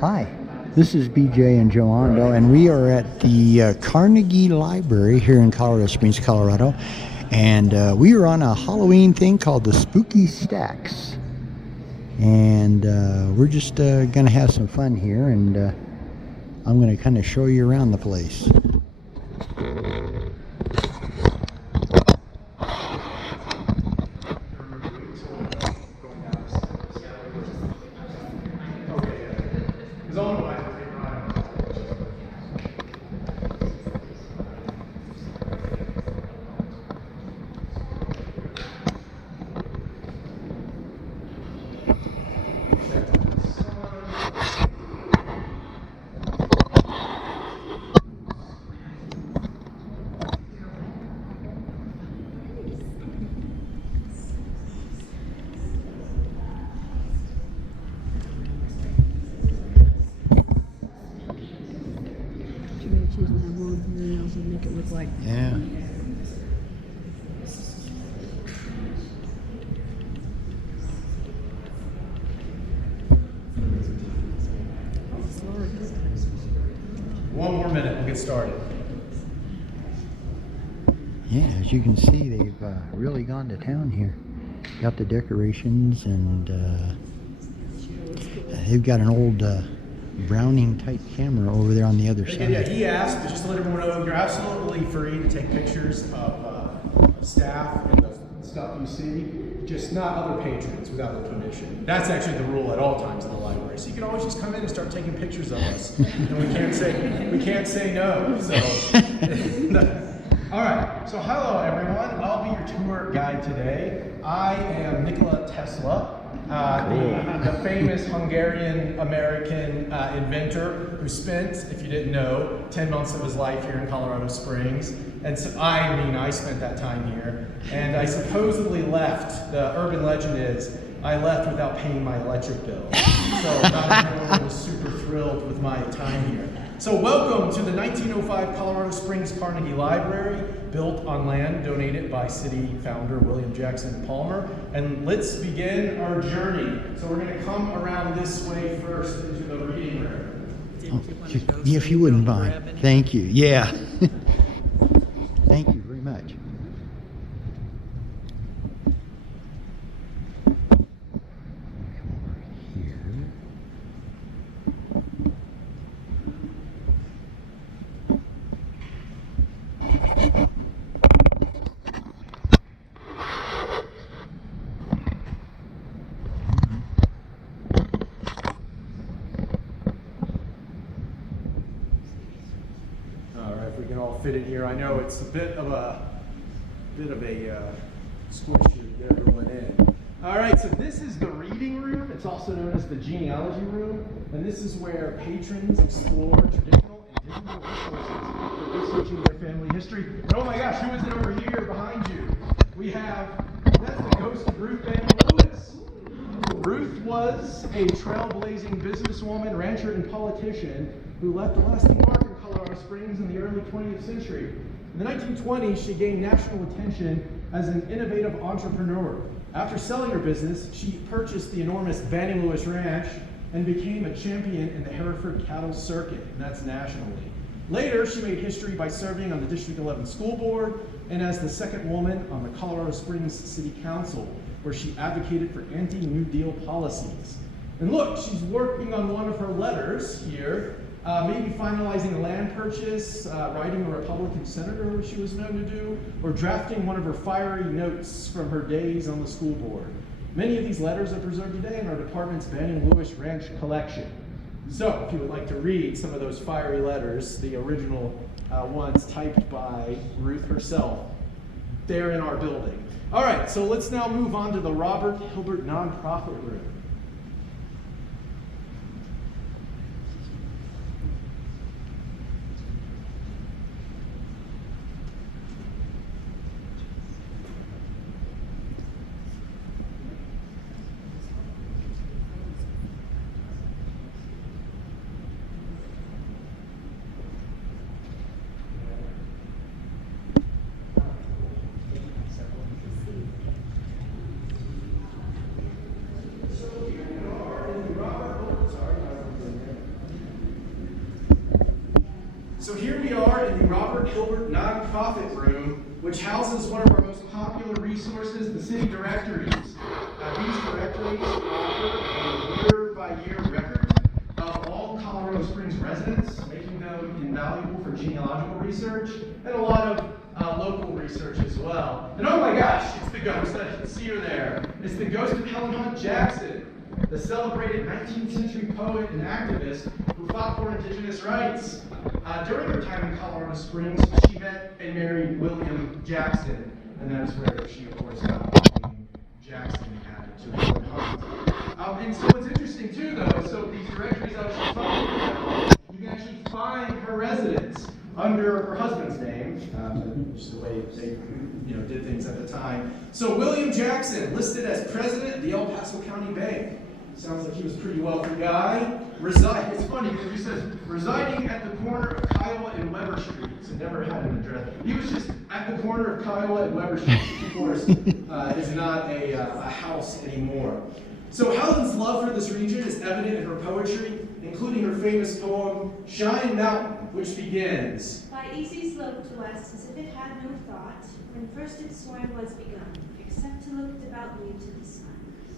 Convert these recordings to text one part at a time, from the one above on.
Hi, this is BJ and Joando, and we are at the Carnegie Library here in Colorado Springs, Colorado. And we are on a Halloween thing called the Spooky Stacks. And we're just going to have some fun here, and I'm going to kind of show you around the place. Make it look like Yeah. One more minute, we'll get started. Yeah, as you can see, they've really gone to town here. Got the decorations, and they've got an old Browning type camera over there on the other side. Yeah, he asked, but just to let everyone know, you're absolutely free to take pictures of staff and the stuff you see, just not other patrons without their permission. That's actually the rule at all times in the library. So you can always just come in and start taking pictures of us, and we can't say no. So, all right. So hello everyone. I'll be your tour guide today. I am Nikola Tesla. The famous Hungarian-American inventor who spent, if you didn't know, 10 months of his life here in Colorado Springs. And so, I spent that time here. And I supposedly left, the urban legend is, I left without paying my electric bill. So not everyone was super thrilled with my time here. So welcome to the 1905 Colorado Springs Carnegie Library, built on land donated by city founder William Jackson Palmer. And let's begin our journey. So we're going to come around this way first into the reading room. Oh, if you wouldn't mind. Thank you. Yeah. Thank you very much. Fit in here. I know it's a bit of a squish to get everyone in. All right, so this is the reading room. It's also known as the genealogy room, and this is where patrons explore traditional and digital resources for researching their family history. And oh my gosh, who is it over here behind you? We have, that's the ghost of Ruth Van Lewis. Ruth was a trailblazing businesswoman, rancher, and politician who left a lasting mark in Colorado Springs in the early 20th century. In the 1920s, she gained national attention as an innovative entrepreneur. After selling her business, she purchased the enormous Banning Lewis Ranch and became a champion in the Hereford cattle circuit, and that's nationally. Later, she made history by serving on the District 11 School Board and as the second woman on the Colorado Springs City Council, where she advocated for anti-New Deal policies. And look, she's working on one of her letters here, maybe finalizing a land purchase, writing a Republican senator, which she was known to do, or drafting one of her fiery notes from her days on the school board. Many of these letters are preserved today in our department's Banning Lewis Ranch collection. So, if you would like to read some of those fiery letters, the original ones typed by Ruth herself, they're in our building. All right, so let's now move on to the Robert Hilbert Nonprofit Room. here we are in the Robert Hilbert Nonprofit Room, which houses one of our most popular resources, the city directories. These directories offer a year-by-year record of all Colorado Springs residents, making them invaluable for genealogical research and a lot of local research as well. And oh my gosh, it's the ghost. I can see her there. It's the ghost of Helen Hunt Jackson, the celebrated 19th century poet and activist who fought for indigenous rights. During her time in Colorado Springs, she met and married William Jackson, and that is where she, of course, got the name Jackson added to Helen Hunt. And so what's interesting too, though, so these directories I was just talking about, you can actually find her residence under her husband's name, just the way they did things at the time. So William Jackson, listed as president of the El Paso County Bank. Sounds like he was a pretty wealthy guy. It's funny because he says, residing at the corner of Kiowa and Weber Streets. It never had an address. He was just at the corner of Kiowa and Weber Streets, of course, is not a house anymore. So Helen's love for this region is evident in her poetry, including her famous poem, Shine Mountain, which begins, by easy slope to west, as if it had no thought, when first its soil was begun, except to look devoutly into the sun.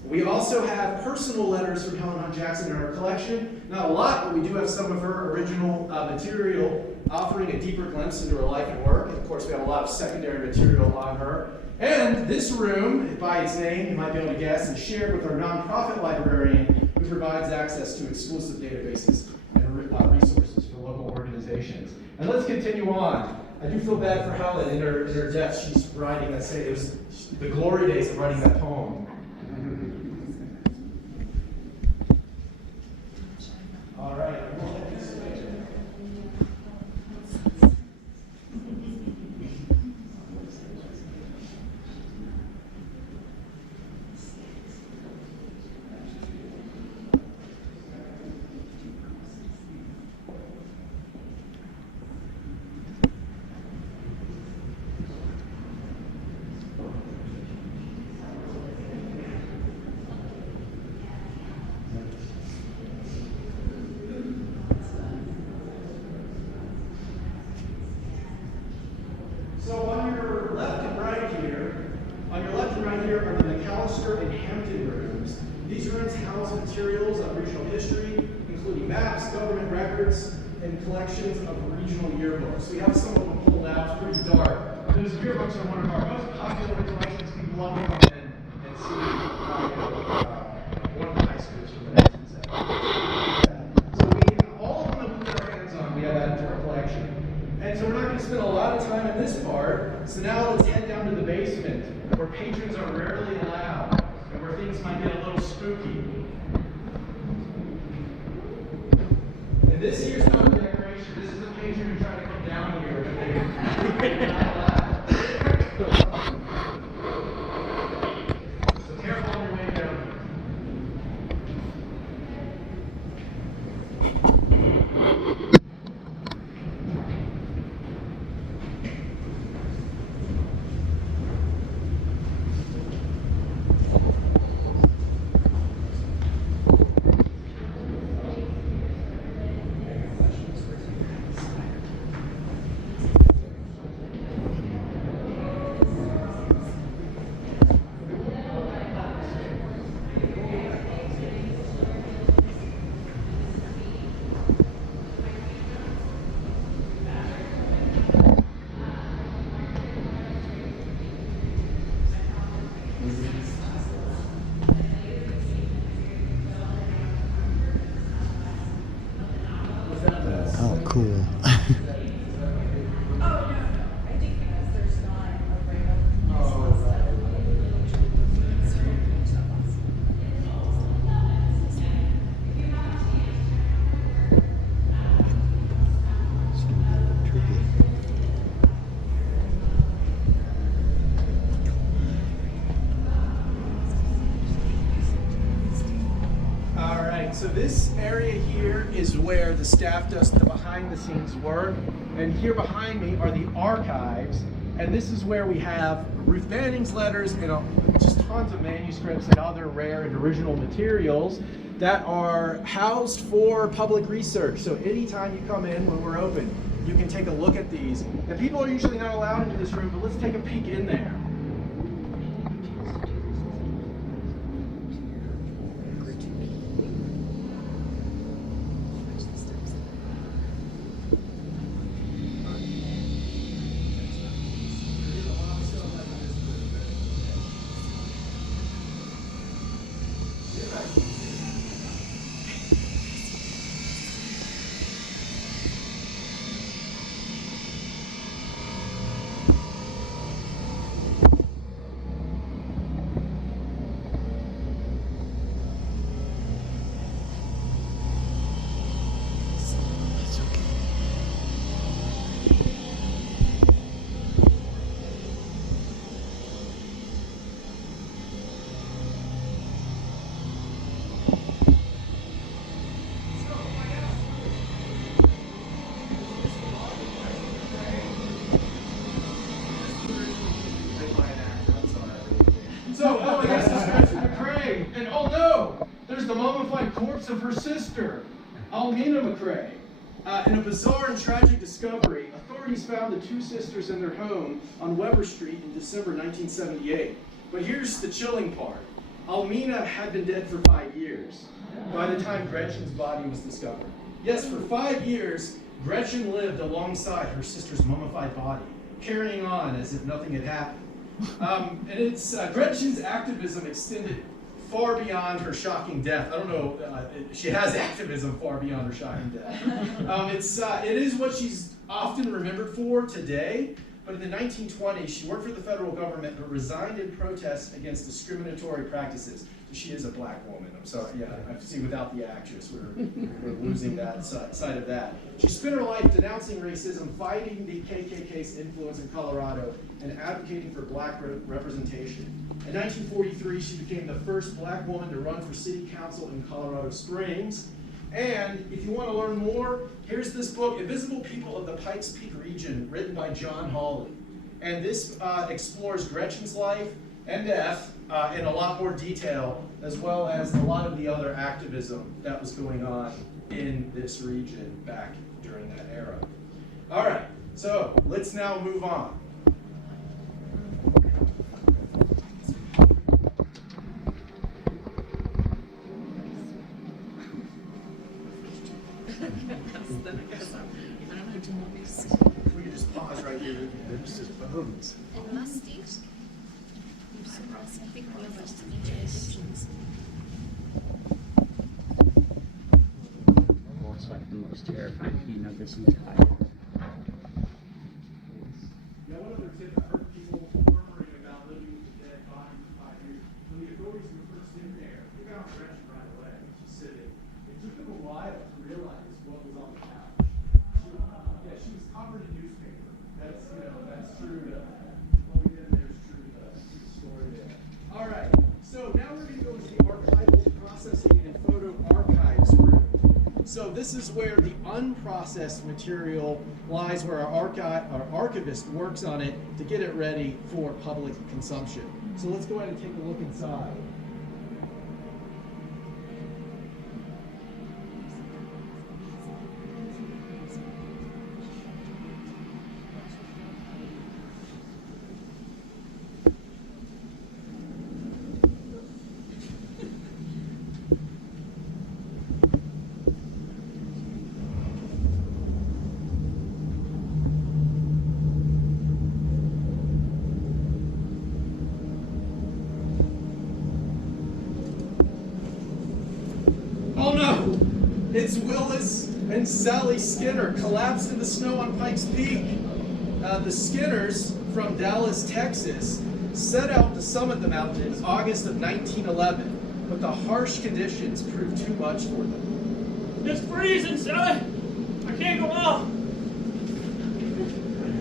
We also have personal letters from Helen Hunt Jackson in our collection. Not a lot, but we do have some of her original material offering a deeper glimpse into her life and work. And of course, we have a lot of secondary material on her. And this room, by its name, you might be able to guess, is shared with our nonprofit librarian, who provides access to exclusive databases and resources for local organizations. And let's continue on. I do feel bad for Helen in her death. She's writing that, it was the glory days of writing that poem. All right, we'll head this way. So on your left and right here are the McAllister and Hampton rooms. These rooms house materials of regional history, including maps, government records, and collections of regional yearbooks. We have some of them pulled out. It's pretty dark. Those yearbooks are one of our most popular collections. People love to come in and see one of the high schools from the 1970s. So all of them that we put our hands on, we have added to our collection. And so we're not going to spend a lot of time in this part. So now let's head down to the basement, where patrons are rarely allowed, and where things might get a little spooky. And this here's not a decoration. This is a patron who tried to come down here, but they're not allowed. So careful on your way down here. Oh, cool. So this area here is where the staff does the behind-the-scenes work, and here behind me are the archives, and this is where we have Ruth Banning's letters and just tons of manuscripts and other rare and original materials that are housed for public research. So anytime you come in when we're open, you can take a look at these. And people are usually not allowed into this room, but let's take a peek in there. So, oh, I guess it's Gretchen McCrae. And oh no, there's the mummified corpse of her sister, Almina McCrae. In a bizarre and tragic discovery, authorities found the two sisters in their home on Weber Street in December 1978. But here's the chilling part. Almina had been dead for 5 years by the time Gretchen's body was discovered. Yes, for 5 years, Gretchen lived alongside her sister's mummified body, carrying on as if nothing had happened. And it's Gretchen's activism extended far beyond her shocking death. I don't know, she has activism far beyond her shocking death. It is what she's often remembered for today, but in the 1920s, she worked for the federal government but resigned in protest against discriminatory practices. She is a black woman. I'm sorry, yeah, I see without the actress, we're losing that side of that. She spent her life denouncing racism, fighting the KKK's influence in Colorado, and advocating for black representation. In 1943, she became the first black woman to run for city council in Colorado Springs. And if you want to learn more, here's this book, Invisible People of the Pikes Peak Region, written by John Hawley. And this explores Gretchen's life and death in a lot more detail, as well as a lot of the other activism that was going on in this region back during that era. All right, so let's now move on. We can just pause right here. There's just bones. And musty. I think one of us teachers. It's like the most terrifying thing of this entire. Yeah, one other tip, I heard people murmuring about living with the dead body for 5 years. When the authorities were first in there, they found Gretchen right away. She's sitting. It took them a while to realize what was on the couch. She was covered in newspaper. That's true to what we did there is true to the story there. All right, so now we're going to go into the archival processing and photo archives room. So this is where the unprocessed material lies, where our archivist works on it to get it ready for public consumption. So let's go ahead and take a look inside. Oh no! It's Willis and Sally Skinner collapsed in the snow on Pikes Peak. The Skinners from Dallas, Texas, set out to summit the mountain in August of 1911, but the harsh conditions proved too much for them. It's freezing, Sally. I can't go on.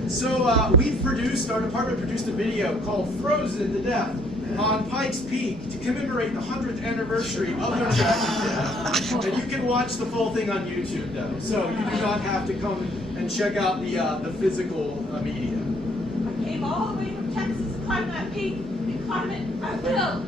So our department produced a video called Frozen to Death on Pikes Peak to commemorate the 100th anniversary of their tragic death. And you can watch the full thing on YouTube though, so you do not have to come and check out the physical media. I came all the way from Texas to climb that peak and climb it. I will.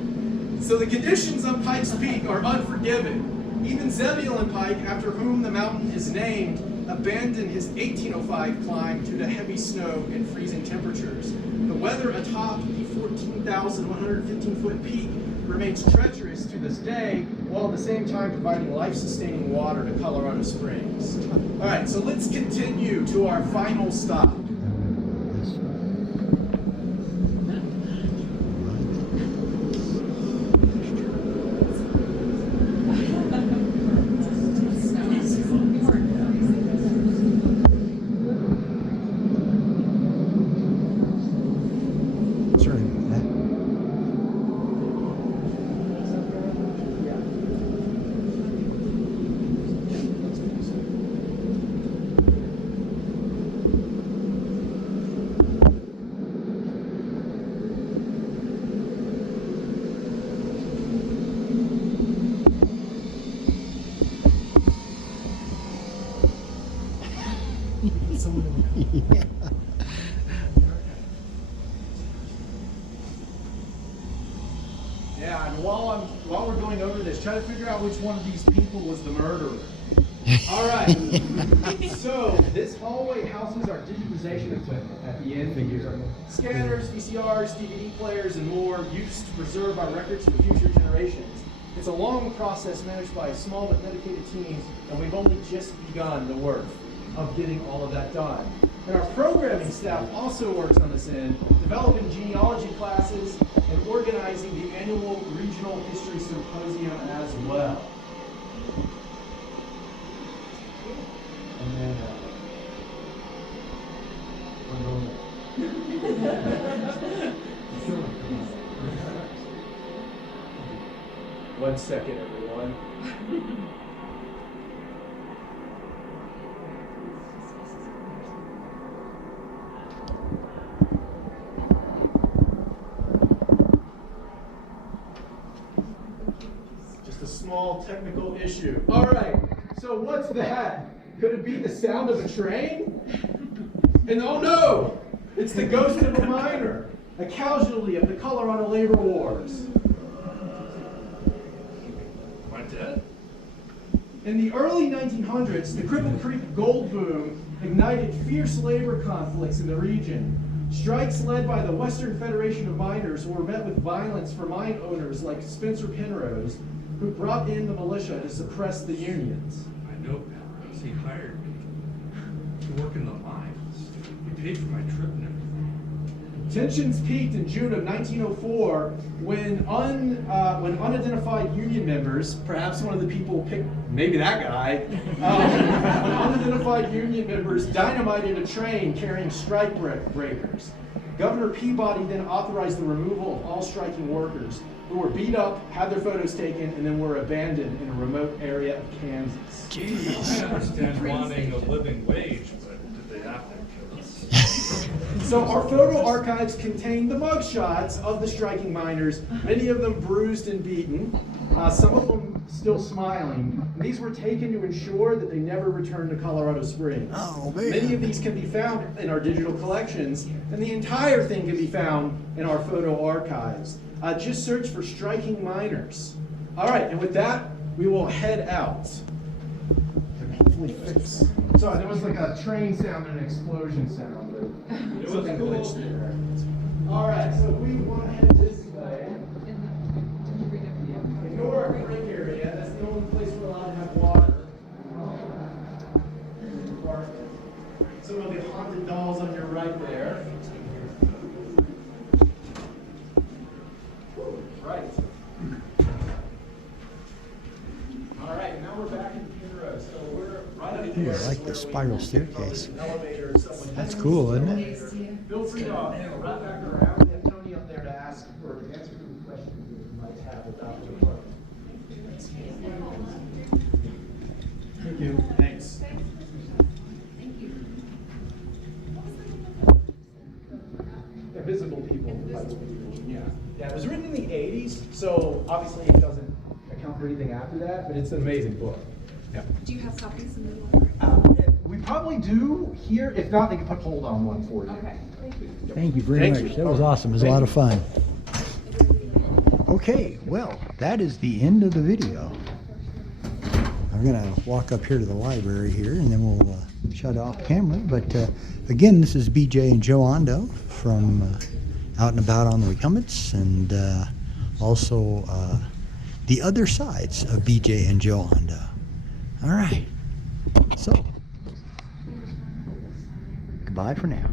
So the conditions on Pikes Peak are unforgiving. Even Zebulon Pike, after whom the mountain is named, abandoned his 1805 climb due to heavy snow and freezing temperatures. The weather atop the 14,115-foot peak remains treacherous to this day, while at the same time providing life-sustaining water to Colorado Springs. All right, so let's continue to our final stop. Yeah. Yeah, and while we're going over this, try to figure out which one of these people was the murderer. All right. So this hallway houses our digitization equipment at the end here. Scanners, VCRs, DVD players, and more used to preserve our records for future generations. It's a long process managed by small but dedicated teams, and we've only just begun the work of getting all of that done. And our programming staff also works on this end, developing genealogy classes and organizing the annual Regional History Symposium as well. And then, one second, everyone. Just a small technical issue. All right, so what's that? Could it be the sound of a train? And oh no, it's the ghost of a miner, a casualty of the Colorado labor wars. Am I dead? In the early 1900s, the Cripple Creek gold boom ignited fierce labor conflicts in the region. Strikes led by the Western Federation of Miners were met with violence for mine owners like Spencer Penrose, who brought in the militia to suppress the unions. I know Penrose. He hired me to work in the mines. He paid for my trip and everything. Tensions peaked in June of 1904 when unidentified union members, perhaps one of the people picked, maybe that guy, when unidentified union members dynamited a train carrying strike breakers. Governor Peabody then authorized the removal of all striking workers who were beat up, had their photos taken, and then were abandoned in a remote area of Kansas. I understand wanting a living wage, but did they have to kill us? So our photo archives contain the mugshots of the striking miners, many of them bruised and beaten, some of them still smiling. And these were taken to ensure that they never returned to Colorado Springs. Oh, man. Many of these can be found in our digital collections, and the entire thing can be found in our photo archives. Just search for striking miners. All right, and with that, we will head out. And hopefully fix. Sorry, there was like a train sound and an explosion sound. It was Something cool. glitched there. All right, so we want to head this way. Ignore our break area. That's the only place we're allowed to have water. Some of the haunted dolls on your right there. Right. All right, now we're back in Penrose. So we're right up Ooh, there. I like the spiral staircase. Elevator, someone That's cool, isn't it? Feel free to right back around. We have Tony up there to ask or answer any questions you might have about the work. Thank you. Thanks. Invisible people. Yeah. Yeah, it was written in the 80s, so obviously it doesn't account for anything after that, but it's an amazing book. Yeah. Do you have copies in the library? We probably do here. If not, they can put hold on one for you. Okay, thank you. Thank you very Thank much. you. That was awesome. It was a lot of fun. Okay, well, that is the end of the video. I'm going to walk up here to the library here, and then we'll shut off camera. But again, this is BJ and Joe Ondo from out and about on the Recumbents, and also the other sides of BJ and Joe Ondo. All right. So, goodbye for now.